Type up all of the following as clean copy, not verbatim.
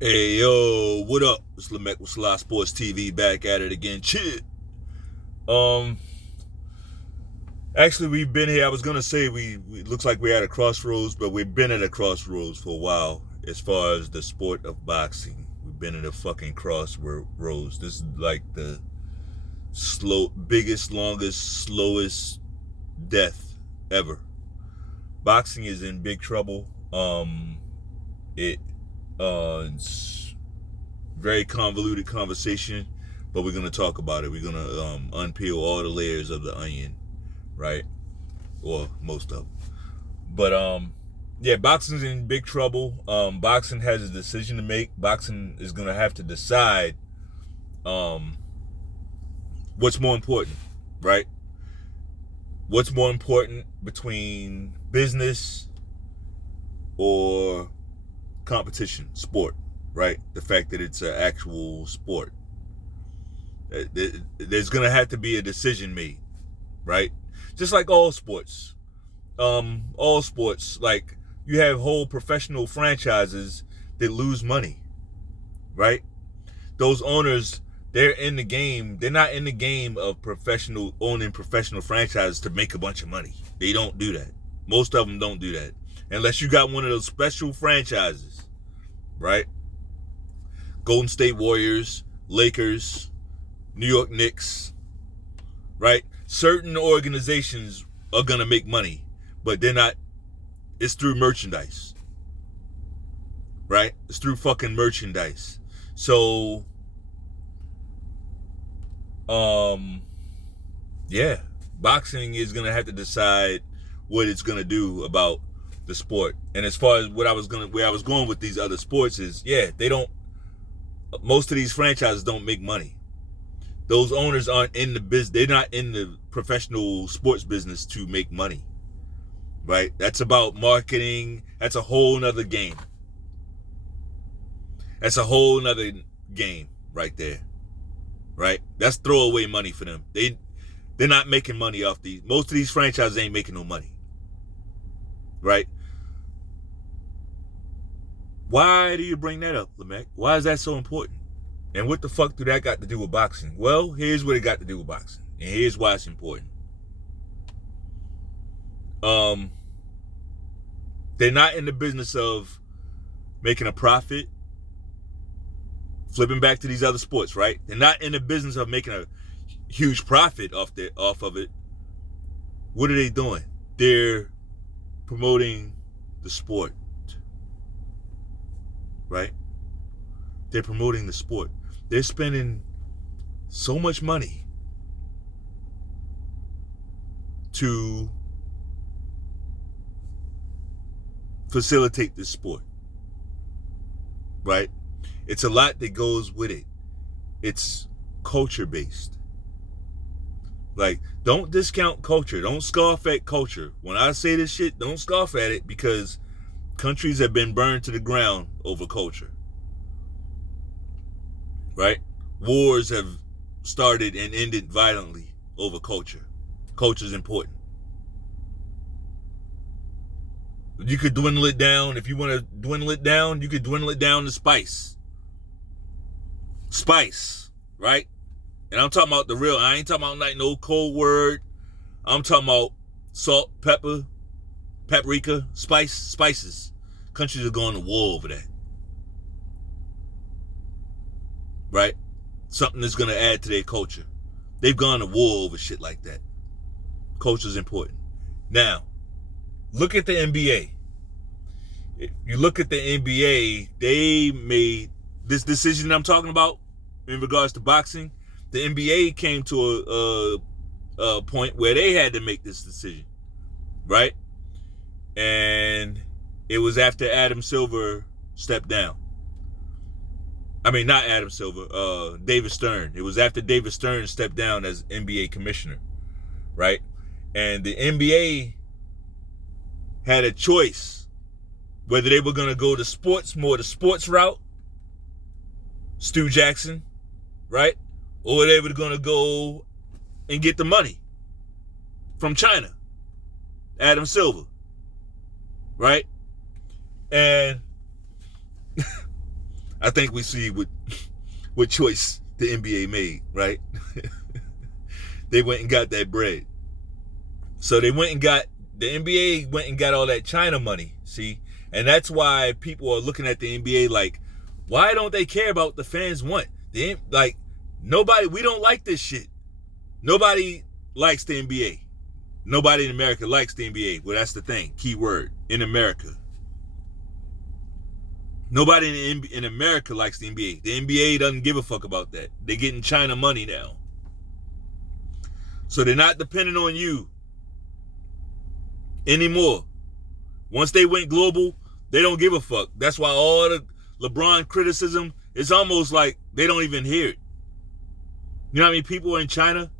Hey yo, what up? It's Lamech with Selah Sports TV back at it again. Shit. Um, Actually, we've been here. I was gonna say we looks like we're at a crossroads, but we've been at a crossroads for a while as far as the sport of boxing. We've been at a fucking crossroads. This is like the biggest, longest, slowest death ever. Boxing is in big trouble. It's very convoluted conversation, but we're gonna talk about it. We're gonna unpeel all the layers of the onion, right? Or most of them. But yeah, boxing's in big trouble. Boxing has a decision to make. Boxing is gonna have to decide um, what's more important, right? What's more important between business or competition, sport, right? The fact that it's an actual sport. There's gonna have to be a decision made, right? Just like all sports. All sports, like you have whole professional franchises that lose money, right? Those owners, they're in the game. They're not in the game of owning professional franchises to make a bunch of money. They don't do that. Most of them don't do that. Unless you got one of those special franchises, right? Golden State Warriors, Lakers, New York Knicks, right? Certain organizations are going to make money, but they're not. It's through merchandise, right? It's through fucking merchandise. So, yeah, boxing is going to have to decide what it's going to do about the sport. And as far as where I was going with these other sports is, yeah, most of these franchises don't make money. Those owners aren't in the business. They're not in the professional sports business to make money, right? That's about marketing. That's a whole nother game. That's a whole nother game right there, right? That's throwaway money for them. They're not making money off these. Most of these franchises ain't making no money, right? Why do you bring that up, Lamech? Why is that so important? And what the fuck do that got to do with boxing? Well, here's what it got to do with boxing. And here's why it's important. They're not in the business of making a profit. Flipping back to these other sports, right? They're not in the business of making a huge profit off of it. What are they doing? They're promoting the sport, right? They're promoting the sport. They're spending so much money to facilitate this sport, right? It's a lot that goes with it. It's culture based. Like, don't discount culture. Don't scoff at culture. When I say this shit, don't scoff at it, because countries have been burned to the ground over culture, right? Wars have started and ended violently over culture. Culture is important. You could dwindle it down. If you want to dwindle it down, you could dwindle it down to spice. Spice, right? And I'm talking about the real. I ain't talking about like no cold word. I'm talking about salt, pepper, paprika, spices. Countries are going to war over that, right? Something that's going to add to their culture. They've gone to war over shit like that. Culture is important. Now, look at the NBA. If you look at the NBA, they made this decision I'm talking about in regards to boxing. The NBA came to a point where they had to make this decision, right? And it was after Adam Silver stepped down. I mean, not Adam Silver, David Stern. It was after David Stern stepped down as NBA commissioner, right? And the NBA had a choice whether they were going to go the sports route, Stu Jackson, right? Or they were going to go and get the money from China, Adam Silver, right? And I think we see what choice the NBA made, right? They went and got that bread. So the NBA went and got all that China money, see? And that's why people are looking at the NBA like, why don't they care about what the fans want? Nobody, we don't like this shit. Nobody likes the NBA. Nobody in America likes the NBA. Well, that's the thing. Key word, in America. Nobody in America likes the NBA. The NBA doesn't give a fuck about that. They're getting China money now. So they're not dependent on you anymore. Once they went global, they don't give a fuck. That's why all the LeBron criticism is almost like they don't even hear it. You know how many people are in China?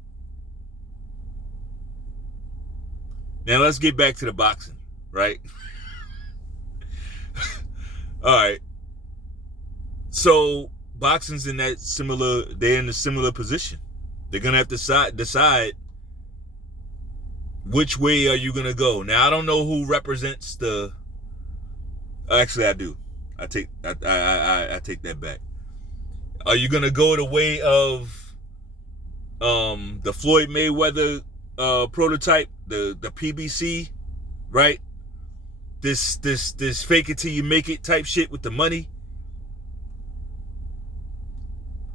Now let's get back to the boxing, right? All right. So boxing's in that they're in a similar position. They're going to have to decide which way are you going to go. Now, I don't know who represents actually I do. I take that back. Are you going to go the way of the Floyd Mayweather prototype, the PBC, right? This fake it till you make it type shit with the money?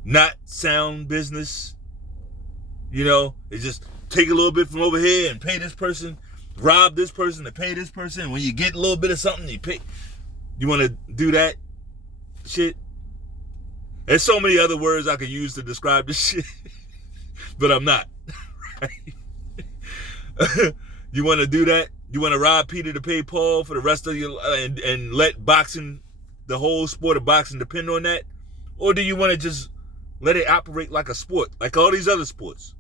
Not sound business. You know, it's just take a little bit from over here and pay this person, rob this person to pay this person. When you get a little bit of something, you pay. You want to do that shit? There's so many other words I could use to describe this shit, but I'm not. Right? You want to do that? You want to rob Peter to pay Paul for the rest of your and let boxing, the whole sport of boxing, depend on that? Or do you want to just let it operate like a sport, like all these other sports?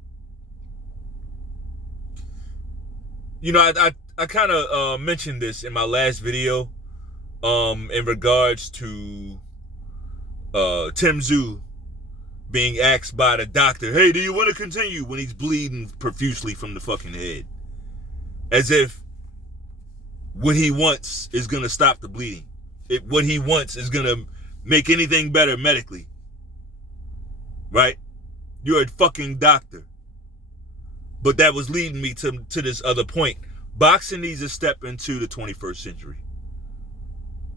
You know, I kind of mentioned this in my last video in regards to Tim Tszyu being asked by the doctor, hey, do you want to continue, when he's bleeding profusely from the fucking head? As if what he wants is going to stop the bleeding. What he wants is going to make anything better medically. Right? You're a fucking doctor. But that was leading me to this other point. Boxing needs to step into the 21st century.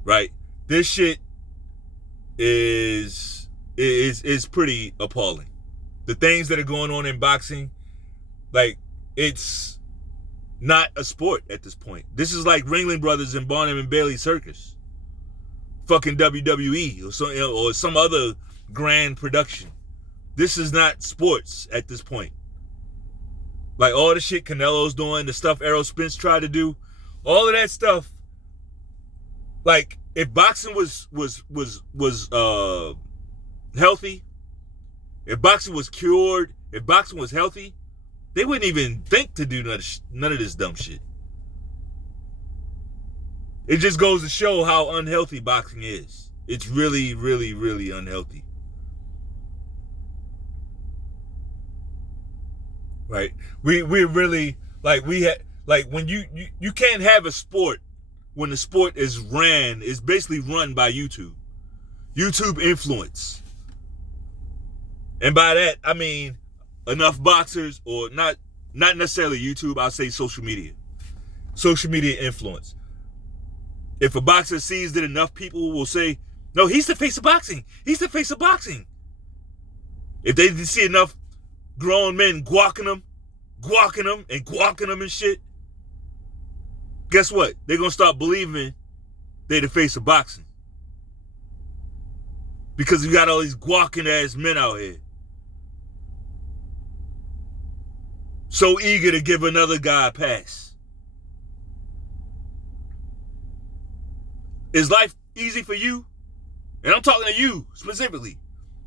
Right? This shit is pretty appalling. The things that are going on in boxing, like, it's not a sport at this point. This is like Ringling Brothers and Barnum and Bailey Circus. Fucking WWE or some other grand production. This is not sports at this point. Like all the shit Canelo's doing, the stuff Errol Spence tried to do, all of that stuff. Like if boxing was healthy, if boxing was cured, if boxing was healthy, they wouldn't even think to do none of this dumb shit. It just goes to show how unhealthy boxing is. It's really, really, really unhealthy. Right? We really, like, when you can't have a sport when the sport is basically run by YouTube. YouTube influence. And by that, I mean enough boxers, or not necessarily YouTube, I'll say social media. Social media influence. If a boxer sees that enough people will say, no, he's the face of boxing. He's the face of boxing. If they see enough grown men guacking them and shit, guess what? They're going to start believing they're the face of boxing. Because you got all these guacking ass men out here. So eager to give another guy a pass. Is life easy for you? And I'm talking to you specifically.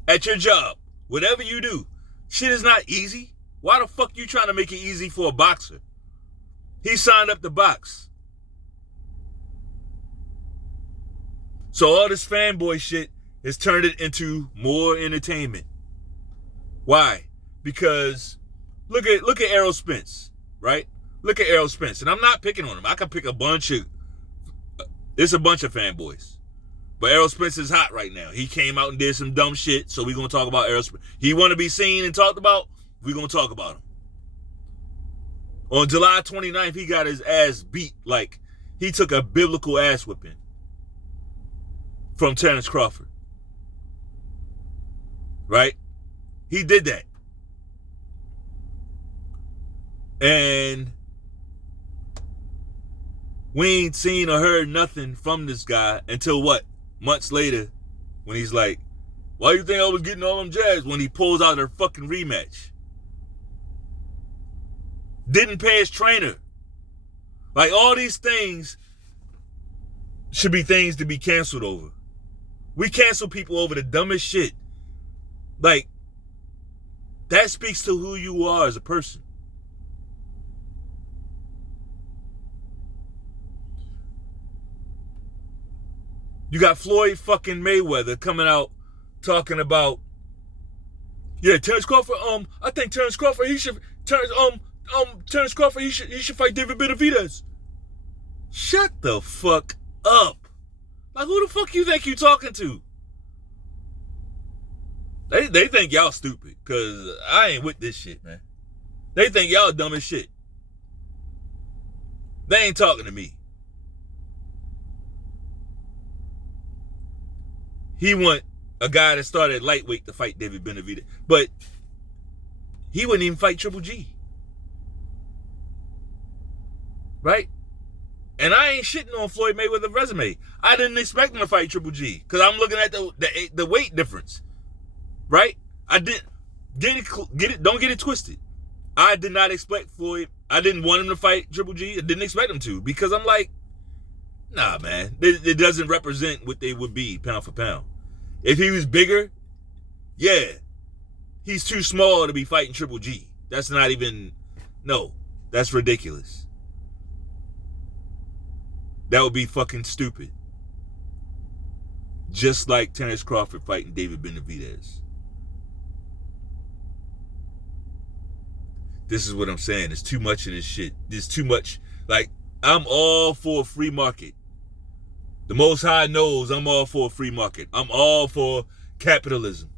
At your job, whatever you do, shit is not easy. Why the fuck you trying to make it easy for a boxer? He signed up to box. So all this fanboy shit has turned it into more entertainment. Why? Because look at Errol Spence, right? Look at Errol Spence. And I'm not picking on him. I can pick it's a bunch of fanboys. But Errol Spencer's hot right now. He came out and did some dumb shit, so we're going to talk about Errol Spencer. He want to be seen and talked about, we're going to talk about him. On July 29th, he got his ass beat like he took a biblical ass whipping from Terrence Crawford. Right? He did that. And we ain't seen or heard nothing from this guy until what? Months later, when he's like, why you think I was getting all them jabs? When he pulls out their fucking rematch. Didn't pay his trainer. Like, all these things should be things to be canceled over. We cancel people over the dumbest shit. Like, that speaks to who you are as a person. You got Floyd fucking Mayweather coming out talking about, yeah, Terrence Crawford, I think Terrence Crawford, Terrence Crawford, he should fight David Benavidez. Shut the fuck up. Like, who the fuck you think you talking to? They think y'all stupid, because I ain't with this shit, man. They think y'all dumb as shit. They ain't talking to me. He want a guy that started lightweight to fight David Benavidez. But he wouldn't even fight Triple G. Right? And I ain't shitting on Floyd Mayweather's resume. I didn't expect him to fight Triple G. Because I'm looking at the weight difference. Right? I didn't get it. Don't get it twisted. I did not expect Floyd. I didn't want him to fight Triple G. I didn't expect him to. Because I'm like, nah, man. It doesn't represent what they would be pound for pound. If he was bigger, yeah. He's too small to be fighting Triple G. That's not even, no. That's ridiculous. That would be fucking stupid. Just like Terrence Crawford fighting David Benavidez. This is what I'm saying. There's too much of this shit. There's too much. Like, I'm all for a free market. The Most High knows I'm all for a free market. I'm all for capitalism.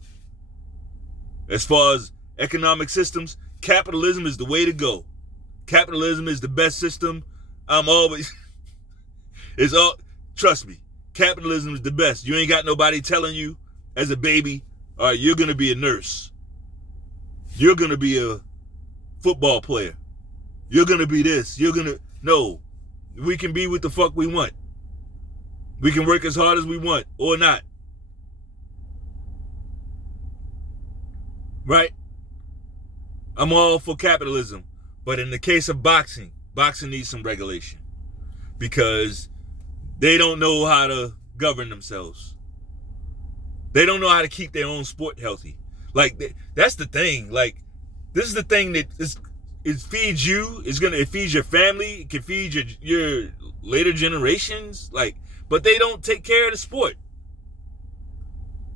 As far as economic systems, capitalism is the way to go. Capitalism is the best system. I'm always... It's all... Trust me. Capitalism is the best. You ain't got nobody telling you as a baby, all right, you're going to be a nurse. You're going to be a football player. You're going to be this. You're going to... No. We can be what the fuck we want. We can work as hard as we want or not. Right? I'm all for capitalism. But in the case of boxing, boxing needs some regulation. Because they don't know how to govern themselves. They don't know how to keep their own sport healthy. Like, that's the thing. Like, this is the thing that it feeds you. It feeds your family. It can feed your later generations. Like, but they don't take care of the sport.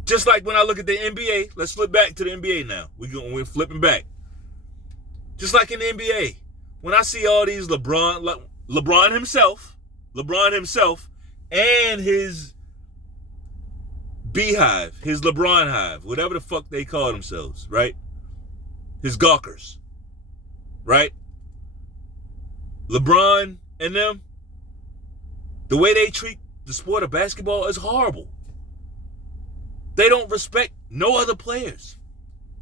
Just like when I look at the NBA, let's flip back to the NBA now. We're flipping back. Just like in the NBA, when I see all these LeBron himself, and his beehive, his LeBron hive, whatever the fuck they call themselves, right? His gawkers, right? LeBron and them, the way they treat the sport of basketball is horrible. They don't respect no other players,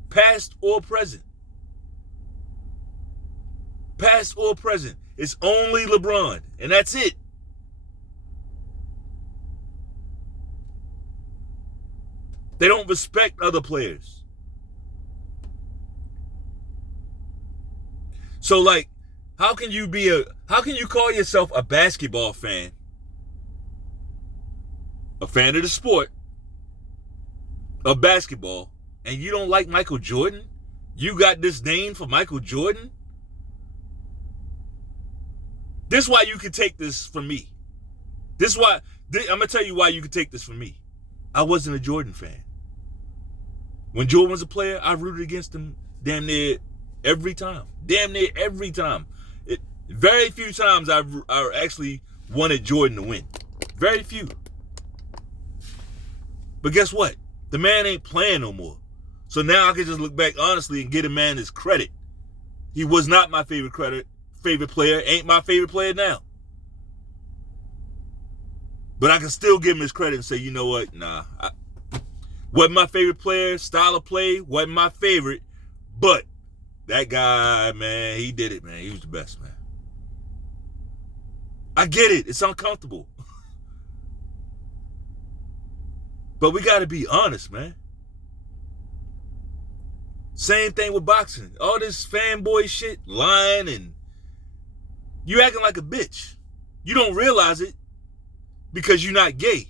past or present. Past or present. It's only LeBron, and that's it. They don't respect other players. So, like, how can you call yourself a basketball fan, a fan of the sport of basketball, and you don't like Michael Jordan? You got disdain for Michael Jordan? This is why you can take this from me. I'm going to tell you why you can take this from me. I wasn't a Jordan fan. When Jordan was a player, I rooted against him damn near every time. Very few times I actually wanted Jordan to win. Very few. But guess what? The man ain't playing no more. So now I can just look back honestly and get a man his credit. He was not my favorite player, ain't my favorite player now. But I can still give him his credit and say, you know what? Nah. Wasn't my favorite player, style of play, wasn't my favorite. But that guy, man, he did it, man. He was the best, man. I get it. It's uncomfortable. But we got to be honest, man. Same thing with boxing. All this fanboy shit, lying, and you acting like a bitch. You don't realize it because you're not gay.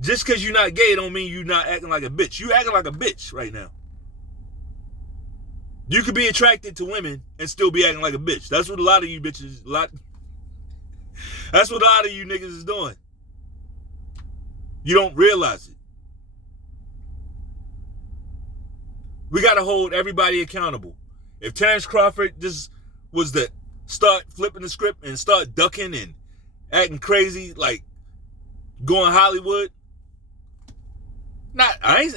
Just because you're not gay don't mean you're not acting like a bitch. You acting like a bitch right now. You could be attracted to women and still be acting like a bitch. That's what a lot of you bitches, that's what a lot of you niggas is doing. You don't realize it. We got to hold everybody accountable. If Terrence Crawford just was to start flipping the script and start ducking and acting crazy, like going Hollywood,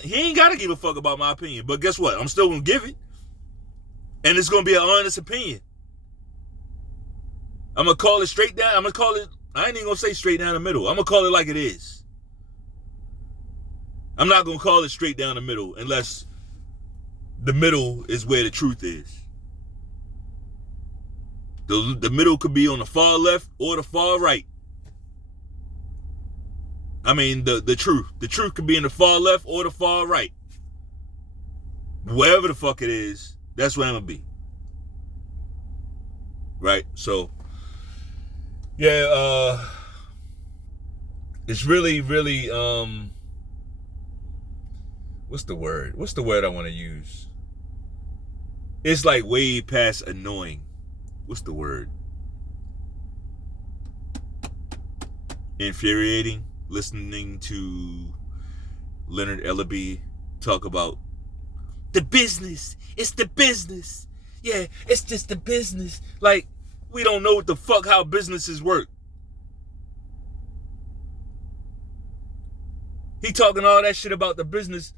he ain't got to give a fuck about my opinion. But guess what? I'm still going to give it. And it's going to be an honest opinion. I'm going to call it straight down. I'm going to call it, I ain't even going to say straight down the middle. I'm going to call it like it is. I'm not going to call it straight down the middle unless the middle is where the truth is. The middle could be on the far left or the far right. I mean, the truth. The truth could be in the far left or the far right. Wherever the fuck it is, that's where I'm going to be. Right? So, yeah, it's really, really, what's the word? What's the word I want to use? It's like way past annoying. What's the word? Infuriating. Listening to Leonard Ellaby talk about the business. It's the business. Yeah, it's just the business. Like, we don't know what the fuck how businesses work. He talking all that shit about the business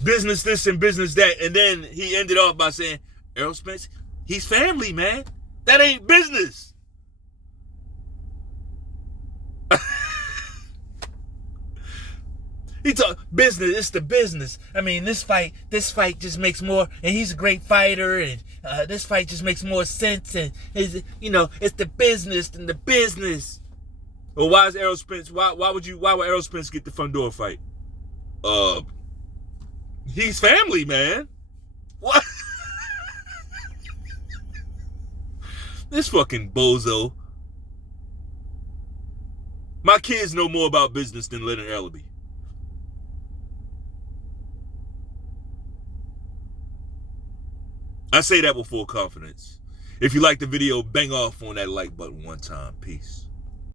this and business that, and then he ended off by saying, Errol Spence, he's family, man. That ain't business. He talk business, it's the business. I mean, this fight just makes more, and he's a great fighter, and this fight just makes more sense, and it's the business and the business. Well, why is Errol Spence? Why would Errol Spence get the Fundora fight? He's family, man. What? This fucking bozo. My kids know more about business than Leonard Ellaby. I say that with full confidence. If you like the video, bang off on that like button one time. Peace.